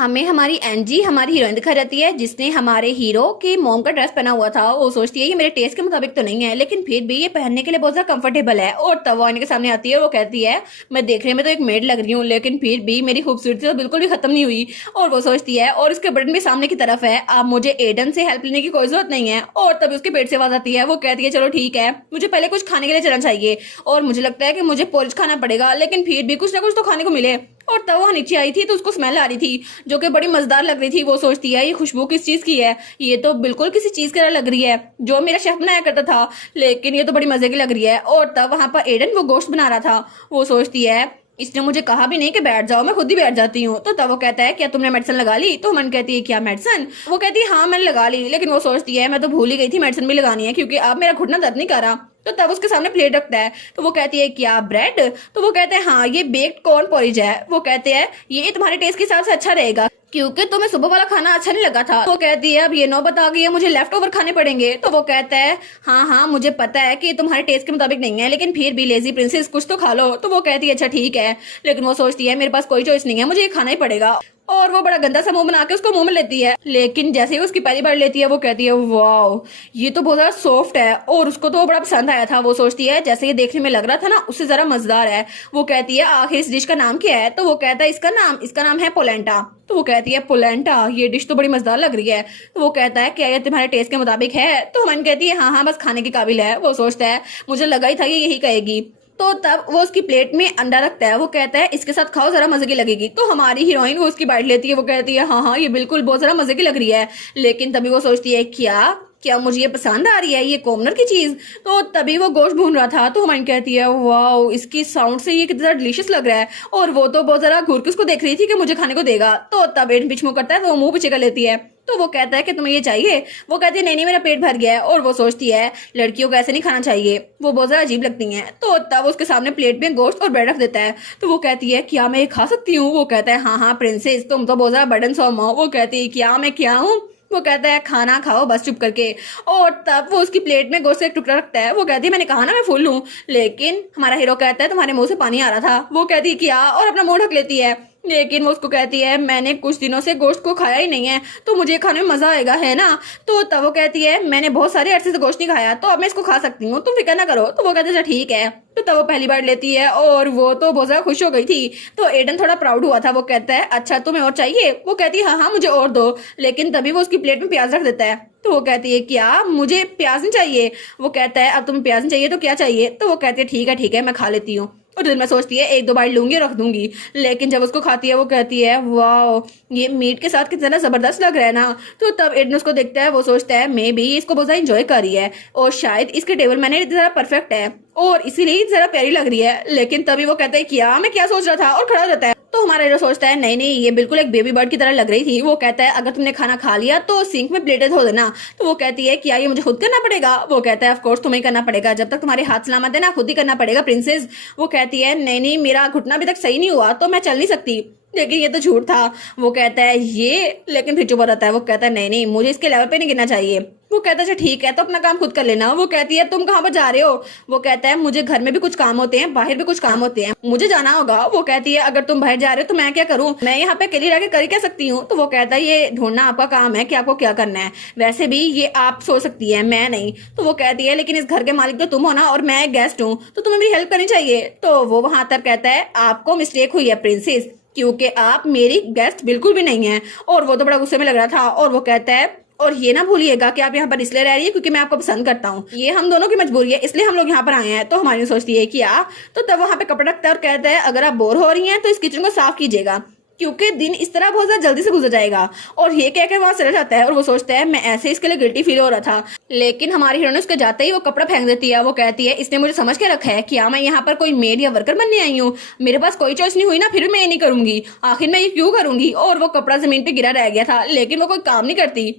हमें हमारी एनजी हमारी हीरोइन दिखाई जाती है जिसने हमारे हीरो की मॉम का ड्रेस पहना हुआ था। वो सोचती है ये मेरे टेस्ट के मुताबिक तो नहीं है, लेकिन फिर भी ये पहनने के लिए बहुत ज्यादा कंफर्टेबल है। और तब वो आने के सामने आती है और वो कहती है मैं देखने में तो एक मेड लग रही हूँ, लेकिन फिर भी मेरी खूबसूरती तो बिल्कुल भी खत्म नहीं हुई। और वो सोचती है और उसके बटन भी सामने की तरफ है, अब मुझे एडन से हेल्प लेने की कोई जरूरत नहीं है। और तभी उसके पेट से आवाज आती है, वो कहती है चलो ठीक है, मुझे पहले कुछ खाने के लिए चलना चाहिए और मुझे लगता है कि मुझे पोरिज खाना पड़ेगा, लेकिन फिर भी कुछ ना कुछ तो खाने को मिले। और तब वो नीचे आई थी तो उसको स्मेल आ रही थी जो कि बड़ी मजेदार लग रही थी। वो सोचती है ये खुशबू किस चीज की है, ये तो बिल्कुल किसी चीज की तरह लग रही है जो मेरा शेफ बनाया करता था, लेकिन ये तो बड़ी मजे की लग रही है। और तब वहां पर एडन वो गोश्त बना रहा था। वो सोचती है इसने मुझे कहा भी नहीं कि बैठ जाओ, मैं खुद ही बैठ जाती हूँ। तो तब वो कहता है क्या तुमने मेडिसिन लगा ली? तो मन कहती है क्या मेडिसिन? वो कहती है हाँ मैंने लगा ली, लेकिन वो सोचती है मैं तो भूल ही गई थी मेडिसिन भी लगानी है क्योंकि अब मेरा घुटना दर्द नहीं कर रहा। तो तब उसके सामने प्लेट रखता है तो वो कहती है क्या ब्रेड? तो वो कहते हैं हाँ ये बेक्ड कॉर्न पोरिज है। वो कहते हैं ये तुम्हारे टेस्ट के हिसाब से अच्छा रहेगा क्योंकि तुम्हें सुबह वाला खाना अच्छा नहीं लगा था। वो कहती है अब ये नौबत आ गई है, मुझे लेफ्ट ओवर खाने पड़ेंगे। तो वो कहता है हाँ हाँ मुझे पता है कि तुम्हारे टेस्ट के मुताबिक नहीं है, लेकिन फिर भी लेजी प्रिंसेस कुछ तो खा लो। तो वो कहती है अच्छा ठीक है, लेकिन वो सोचती है मेरे पास कोई चॉइस नहीं है, मुझे ये खाना ही पड़ेगा। और वो बड़ा गंदा सा मुंह बना के उसको मुंह में लेती है, लेकिन जैसे ही उसकी पहली बार लेती है वो कहती है वाह ये तो बहुत ज्यादा सॉफ्ट है, और उसको तो बड़ा पसंद आया था। वो सोचती है जैसे ये देखने में लग रहा था ना उससे जरा मजेदार है। वो कहती है आखिर इस डिश का नाम क्या है? तो वो कहता है इसका नाम है पोलेंटा। तो वो कहती है पोलेंटा, ये डिश तो बड़ी मजेदार लग रही है। तो वो कहता है क्या ये तुम्हारे टेस्ट के मुताबिक है? तो मन कहती है हाँ हाँ बस खाने के काबिल है। वो सोचता है मुझे लगा ही था ये यही कहेगी। तो तब वो उसकी प्लेट में अंडा रखता है, वो कहता है इसके साथ खाओ जरा मजे की लगेगी। तो हमारी हीरोइन वो उसकी बाइट लेती है, वो कहती है हाँ हाँ ये बिल्कुल बहुत जरा मजे की लग रही है, लेकिन तभी वो सोचती है क्या क्या मुझे ये पसंद आ रही है ये कॉमनर की चीज। तो तभी वो गोश्त भून रहा था तो हमारी कहती है वाओ इसकी साउंड से ये कितना डिलीशियस लग रहा है, और वो तो बहुत जरा घूर के उसको देख रही थी कि मुझे खाने को देगा। तो तब एडन पीछे मुंह करता है तो वो मुंह पीछे कर लेती है। तो वो कहता है कि तुम्हें ये चाहिए? वो कहती है नहीं नहीं मेरा पेट भर गया है। और वो सोचती है लड़कियों को ऐसे नहीं खाना चाहिए, वो बहुत ज्यादा अजीब लगती हैं। तो तब उसके सामने प्लेट में गोश्त और ब्रेड रख देता है। तो वो कहती है क्या मैं ये खा सकती हूँ? वो कहता है हाँ हाँ प्रिंसेस तुम तो बहुत ज्यादा बर्डन सॉम हो। वो कहती है क्या मैं क्या हूँ? वो कहता है खाना खाओ बस चुप करके। और तब वो उसकी प्लेट में गोश्त का एक टुकड़ा रखता है। वो कहती है मैंने कहा ना मैं फुल हूँ, लेकिन हमारा हीरो कहता है तुम्हारे मुंह से पानी आ रहा था। वो कहती है क्या, और अपना मुंह ढक लेती है। लेकिन वो उसको कहती है मैंने कुछ दिनों से गोश्त को खाया ही नहीं है तो मुझे खाने में मजा आएगा है ना। तो तब वो कहती है मैंने बहुत सारे अरसे से गोश्त नहीं खाया तो अब मैं इसको खा सकती हूँ, तुम फिक्र ना करो। तो वो कहते हैं अच्छा ठीक है। तो तब वो पहली बार लेती है और वो तो बहुत ज्यादा खुश हो गई थी। तो एडन थोड़ा प्राउड हुआ था। वो कहता है अच्छा तुम्हें और चाहिए? वो कहती है हाँ हाँ मुझे और दो, लेकिन तभी वो उसकी प्लेट में प्याज रख देता है। तो वो कहती है क्या मुझे प्याज नहीं चाहिए? वो कहता है अब तुम्हें प्याज नहीं चाहिए तो क्या चाहिए? तो वो कहती है ठीक है मैं खा लेती हूँ। और दिल में सोचती है एक दो बार लूंगी और रख दूंगी, लेकिन जब उसको खाती है वो कहती है वाह ये मीट के साथ कितना जबरदस्त लग रहा है ना। तो तब एडन उसको देखता है, वो सोचता है मे बी इसको बहुत ज्यादा इंजॉय कर रही है और शायद इसके टेबल मैनर जरा परफेक्ट है और इसीलिए जरा प्यारी लग रही है। लेकिन तभी वो कहता है क्या मैं क्या सोच रहा था, और खड़ा हो जाता है। तो हमारा हीरो सोचता है नहीं नहीं ये बिल्कुल एक बेबी बर्ड की तरह लग रही थी। वो कहता है अगर तुमने खाना खा लिया तो सिंक में प्लेटें धो देना। तो वो कहती है क्या ये मुझे खुद करना पड़ेगा? वो कहता है ऑफ कोर्स तुम्हें करना पड़ेगा, जब तक तुम्हारे हाथ सलामत है ना खुद ही करना पड़ेगा प्रिंसेस। वो कहती है नहीं नहीं मेरा घुटना अभी तक सही नहीं हुआ तो मैं चल नहीं सकती, लेकिन ये तो झूठ था। वो कहता है ये, लेकिन फिर चुप हो जाता है। वो कहता है नहीं नहीं मुझे इसके लेवल पे नहीं गिरना चाहिए। वो कहता है अच्छा ठीक है तो अपना काम खुद कर लेना। वो कहती है तुम कहाँ पर जा रहे हो? वो कहता है मुझे घर में भी कुछ काम होते हैं बाहर भी कुछ काम होते हैं, मुझे जाना होगा। वो कहती है अगर तुम बाहर जा रहे हो तो मैं क्या करूँ, मैं यहाँ पे अकेली रह के कर ही क्या सकती हूँ। तो वो कहता है ये ढूंढना आपका काम है कि आपको क्या करना है, वैसे भी ये आप सोच सकती है मैं नहीं। तो वो कहती है लेकिन इस घर के मालिक तो तुम हो ना और मैं एक गेस्ट हूँ तो तुम्हें मेरी हेल्प करनी चाहिए। तो वो वहां तक कहता है आपको मिस्टेक हुई है प्रिंसेस, क्योंकि आप मेरी गेस्ट बिल्कुल भी नहीं है। और वो तो बड़ा गुस्से में लग रहा था। और वो कहता है और ये ना भूलिएगा कि आप यहाँ पर इसलिए रह रही है क्योंकि मैं आपको पसंद करता हूँ, ये हम दोनों की मजबूरी है इसलिए हम लोग यहाँ पर आए हैं। तो हमारी सोचती है क्या? तो तब वहां पे कपड़ा रखता है और कहता है अगर आप बोर हो रही हैं तो इस किचन को साफ कीजिएगा क्योंकि दिन इस तरह बहुत ज्यादा जल्दी से गुजर जाएगा। और ये कहकर वहां चला जाता है। और वो सोचता है मैं ऐसे इसके लिए गिल्टी फील हो रहा था, लेकिन हमारी हीरोइन उसके जाते ही वो कपड़ा फेंक देती है। वो कहती है इसने मुझे समझ के रखा है क्या मैं यहाँ पर कोई मेड या वर्कर बनने आई हूँ, मेरे पास कोई चॉइस नहीं हुई ना फिर भी मैं ये नहीं करूंगी, आखिर मैं ये क्यों करूंगी। और वो कपड़ा जमीन पे गिरा रह गया था लेकिन वो कोई काम नहीं करती।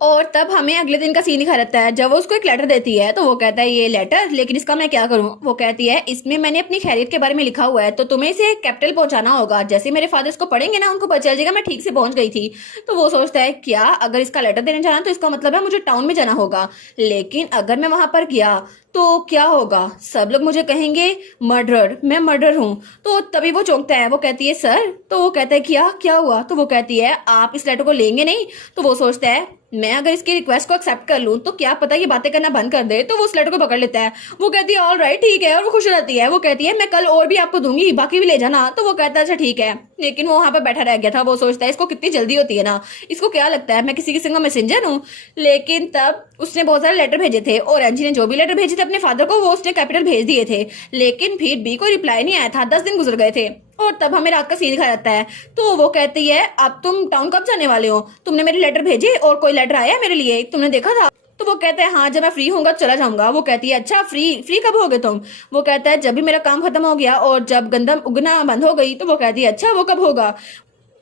और तब हमें अगले दिन का सीन दिखा रहता है जब वो उसको एक लेटर देती है। तो वो कहता है ये लेटर, लेकिन इसका मैं क्या करूं? वो कहती है इसमें मैंने अपनी खैरियत के बारे में लिखा हुआ है तो तुम्हें इसे कैपिटल पहुंचाना होगा, जैसे मेरे फादर इसको पढ़ेंगे ना उनको पता चल जाएगा मैं ठीक से पहुंच गई थी। तो वो सोचता है क्या अगर इसका लेटर देने जाना तो इसका मतलब है मुझे टाउन में जाना होगा, लेकिन अगर मैं वहां पर गया तो क्या होगा? सब लोग मुझे कहेंगे मर्डरर, मैं मर्डर हूँ। तो तभी वो चौंकता है, वो कहती है सर। तो वो कहता है क्या क्या हुआ? तो वो कहती है आप इस लेटर को लेंगे नहीं? तो वो सोचता है मैं अगर इसकी रिक्वेस्ट को एक्सेप्ट कर लूं तो क्या पता ये बातें करना बंद कर दे। तो वो उस लेटर को पकड़ लेता है। वो कहती है ऑल राइट ठीक है, और वो खुश हो जाती है। वो कहती है मैं कल और भी आपको दूंगी, बाकी भी ले जाना। तो वो कहता है अच्छा ठीक है, लेकिन वो वहां पर बैठा रह गया था। वो सोचता है इसको कितनी जल्दी होती है ना, इसको क्या लगता है मैं किसी किस्म का मैसेंजर हूँ। लेकिन तब उसने बहुत सारे लेटर भेजे थे और एंजी ने जो भी लेटर भेजे थे अपने फादर को वो उसने कैपिटल भेज दिए थे, लेकिन फिर भी कोई रिप्लाई नहीं आया था। 10 दिन गुजर गए थे और तब हमें रात का सीन दिखाया जाता है। तो वो कहती है अब तुम टाउन कब जाने वाले हो? तुमने मेरे लेटर भेजे और कोई लेटर आया मेरे लिए, तुमने देखा था? तो वो कहता है हाँ जब मैं फ्री होऊंगा तो चला जाऊंगा। वो कहती है अच्छा फ्री फ्री कब होगे तुम? वो कहता है जब भी मेरा काम खत्म हो गया और जब गंदम उगना बंद हो गई। तो वो कहती है अच्छा वो कब होगा?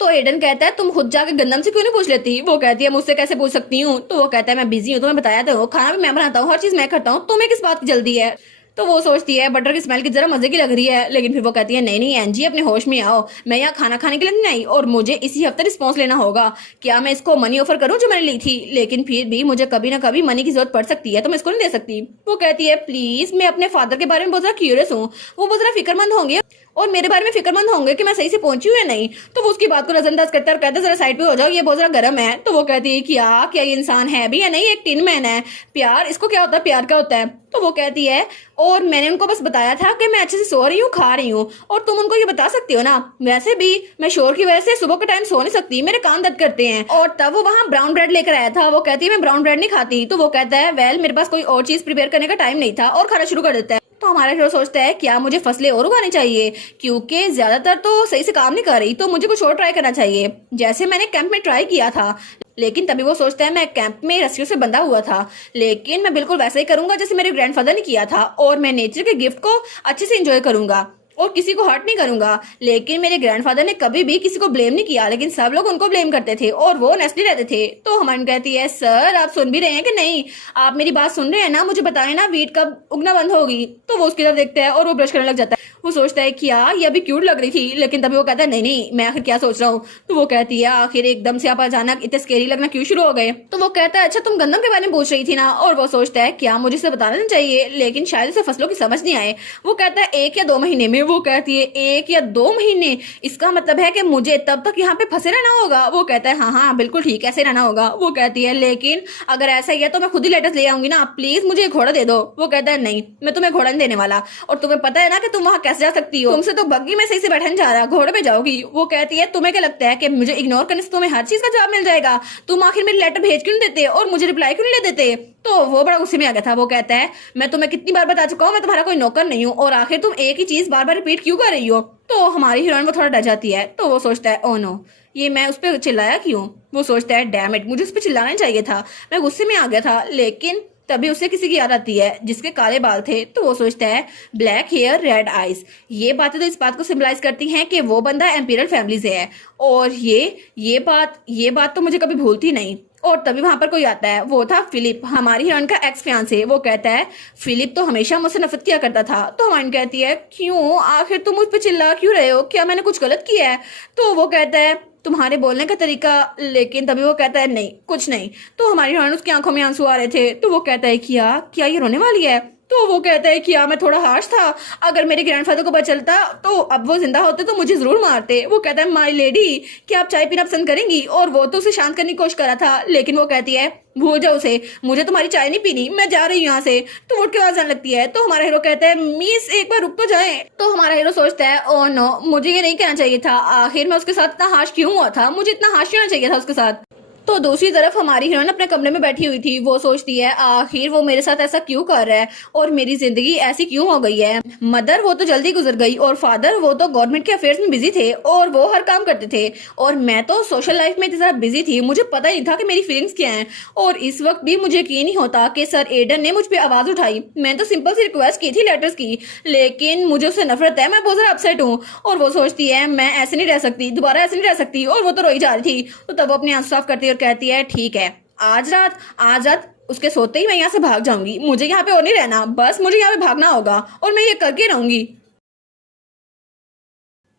तो एडन कहता है तुम खुद जाके गंदम से क्यों नहीं पूछ लेती? वो कहती है मुझसे कैसे पूछ सकती हूँ? तो वो कहता है मैं बिजी हूँ, तुम्हें बताया तो, खाना भी मैं बनाता हूँ, हर चीज मैं करता हूँ, तुम्हें किस बात की जल्दी है? तो वो सोचती है बटर की स्मेल की जरा मजे की लग रही है, लेकिन फिर वो कहती है नहीं नहीं एंजी अपने होश में आओ, मैं यहाँ खाना खाने के लिए नहीं आई और मुझे इसी हफ्ते रिस्पॉन्स लेना होगा। क्या मैं इसको मनी ऑफर करूँ जो मैंने ली थी? लेकिन फिर भी मुझे कभी ना कभी मनी की जरूरत पड़ सकती है, तो मैं इसको नहीं दे सकती। वो कहती है प्लीज मैं अपने फादर के बारे में बहुत ज्यादा क्यूरियस हूँ, वो बहुत ज्यादा फिक्रमंद होंगे और मेरे बारे में फिक्रमंद होंगे कि मैं सही से पहुंची हूँ या नहीं। तो वो उसकी बात को नजरअंदाज करता है और कहता है जरा साइड पे हो जाओ, ये बहुत ज्यादा गर्म है। तो वो कहती है क्या क्या ये इंसान है भी या नहीं, एक टिन मैन है। प्यार इसको क्या होता है, प्यार क्या होता है? तो वो कहती है और मैंने उनको बस बताया था कि मैं अच्छे से सो रही हूँ खा रही हूँ, और तुम उनको ये बता सकती हो ना। वैसे भी मैं शोर की वजह से सुबह के टाइम सो नहीं सकती, मेरे कान दर्द करते हैं। और तब वो वहाँ ब्राउन ब्रेड लेकर आया था। वो कहती है मैं ब्राउन ब्रेड नहीं खाती। तो वो कहता है वेल मेरे पास कोई और चीज प्रिपेयर करने का टाइम नहीं था, और खाना शुरू कर देता है। तो हमारा हीरो सोचता है क्या मुझे फसलें और उगानी चाहिए, क्योंकि ज्यादातर तो सही से काम नहीं कर रही, तो मुझे कुछ और ट्राई करना चाहिए जैसे मैंने कैंप में ट्राई किया था। लेकिन तभी वो सोचता है मैं कैंप में रस्सियों से बंधा हुआ था, लेकिन मैं बिल्कुल वैसा ही करूंगा जैसे मेरे ग्रैंडफादर ने किया था, और मैं नेचर के गिफ्ट को अच्छे से एंजॉय करूंगा और किसी को हर्ट नहीं करूंगा। लेकिन मेरे ग्रैंडफादर ने कभी भी किसी को ब्लेम नहीं किया, लेकिन सब लोग उनको ब्लेम करते थे और वो नेस्टली रहते थे। तो हमारी कहती है सर आप सुन भी रहे हैं कि नहीं? आप मेरी बात सुन रहे हैं ना? मुझे बताएं ना वीट कब उगना बंद होगी। तो वो उसकी तरफ देखता है और वो ब्रश करने लग जाता है। वो सोचता है क्या ये अभी क्यूट लग रही थी, लेकिन तभी वो कहता है नहीं नहीं मैं आखिर क्या सोच रहा हूँ। तो वो कहती है आखिर एकदम से आप अचानक इतने स्केरी लगना क्यों शुरू हो गए? तो वो कहता है अच्छा तुम गंदम के बारे में पूछ रही थी ना। और वो सोचता है क्या मुझे इसे बताना नहीं चाहिए, लेकिन शायद इसे फसलों की समझ नहीं आए। वो कहता है 1 या 2 महीने में। वो कहती है 1 या 2 महीने, इसका मतलब है कि मुझे तब तक यहाँ पे फंसे रहना होगा। वो कहता है हाँ हाँ बिल्कुल ठीक ऐसे रहना होगा। वो कहती है लेकिन अगर ऐसा ही है तो मैं खुद ही लेटर्स ले आऊंगी ना, प्लीज मुझे एक घोड़ा दे दो। वो कहता है नहीं मैं तुम्हें घोड़ा नहीं देने वाला, और तुम्हें पता है ना कि तुम वहां कैसे जा सकती हो, तुमसे तो बग्गी में सही से बैठा नहीं जा रहा, घोड़े पे जाओगी। वो कहती है तुम्हें क्या लगता है कि मुझे इग्नोर करने से तुम्हें हर चीज का जवाब मिल जाएगा? तुम आखिर मेरे लेटर भेज क्यों नहीं देते और मुझे रिप्लाई क्यों नहीं ले देते? तो वो बड़ा गुस्से में आ गया था। वो कहता है मैं तुम्हें कितनी बार बता चुका हूँ मैं तुम्हारा कोई नौकर नहीं हूँ, और आखिर तुम एक ही चीज बार बार रिपीट क्यों कर रही हो? तो हमारी हीरोइन वो थोड़ा डर जाती है। तो वो सोचता है ओ नो ये मैं उस पर चिल्लाया क्यों? वो सोचता है डैम इट मुझे उस पर चिल्लाना ही चाहिए था, मैं गुस्से में आ गया था। लेकिन तभी उसे किसी की याद आती है जिसके काले बाल थे। तो वो सोचता है ब्लैक हेयर रेड आइज, ये बातें तो इस बात को सिंबलाइज करती हैं कि वो बंदा एम्पीरियल फैमिली से है, और ये बात तो मुझे कभी भूलती नहीं। और तभी वहां पर कोई आता है, वो था फिलिप, हमारी हीरोइन का एक्स फियांसे। वो कहता है फिलिप तो हमेशा मुझसे नफरत किया करता था। तो हमारी कहती है क्यों, आखिर तुम मुझ पर चिल्ला क्यों रहे हो, क्या मैंने कुछ गलत किया है? तो वो कहता है तुम्हारे बोलने का तरीका। लेकिन तभी वो कहता है नहीं कुछ नहीं। तो हमारी हीरोइन उसकी आंखों में आंसू आ रहे थे। तो वो कहता है क्या क्या ये रोने वाली है? तो वो कहता है क्या मैं थोड़ा हार्श था, अगर मेरे ग्रैंडफादर को पता चलता तो अब वो जिंदा होते तो मुझे जरूर मारते। वो कहता है माय लेडी क्या आप चाय पीना पसंद करेंगी? और वो तो उसे शांत करने की कोशिश करा था, लेकिन वो कहती है भूल जाओ उसे, मुझे तुम्हारी चाय नहीं पीनी, मैं जा रही हूँ यहाँ से। तो वो आवाज आने लगती है। तो हमारा हीरो कहता है मिस एक बार रुक तो जाए। तो हमारा हीरो सोचता है ओ नो मुझे ये नहीं कहना चाहिए था, आखिर मैं उसके साथ इतना हाश क्यों हुआ था, मुझे इतना हाश होना चाहिए था उसके साथ। तो दूसरी तरफ हमारी हीरोइन अपने कमरे में बैठी हुई थी। वो सोचती है आखिर वो मेरे साथ ऐसा क्यों कर रहा है और मेरी जिंदगी ऐसी क्यों हो गई है। मदर वो तो जल्दी गुजर गई और फादर वो तो गवर्नमेंट के अफेयर्स में बिजी थे और वो हर काम करते थे, और मैं तो सोशल लाइफ में इतनी ज्यादा बिजी थी मुझे पता ही नहीं था कि मेरी फीलिंग्स क्या हैं। और इस वक्त भी मुझे यकीन नहीं होता कि सर एडन ने मुझ पर आवाज उठाई। मैं तो सिंपल सी रिक्वेस्ट की थी लेटर्स की, लेकिन मुझे उससे नफरत है, मैं बहुत ज्यादा अपसेट हूँ। और वो सोचती है मैं ऐसे नहीं रह सकती, दोबारा ऐसे नहीं रह सकती। और वो तो रोई जा रही थी। तो तब वो अपने आंसू साफ करती है और कहती है ठीक है आज रात उसके सोते ही मैं यहाँ से भाग जाऊंगी, मुझे यहाँ पे और नहीं रहना, बस मुझे यहाँ पे भागना होगा और मैं ये करके रहूंगी।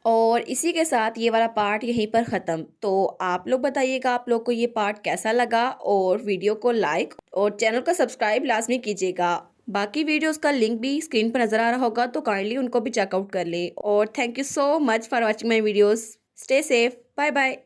और इसी के साथ ये वाला पार्ट यहीं पर ख़त्म। तो आप लोग बताइएगा आप लोग को ये पार्ट कैसा लगा, और वीडियो को लाइक और चैनल को सब्सक्राइब लाजमी कीजिएगा। बाकी वीडियोस का लिंक भी स्क्रीन पर नज़र आ रहा होगा, तो काइंडली उनको भी चेकआउट कर ले। और thank you so much for watching my videos. Stay safe, bye bye.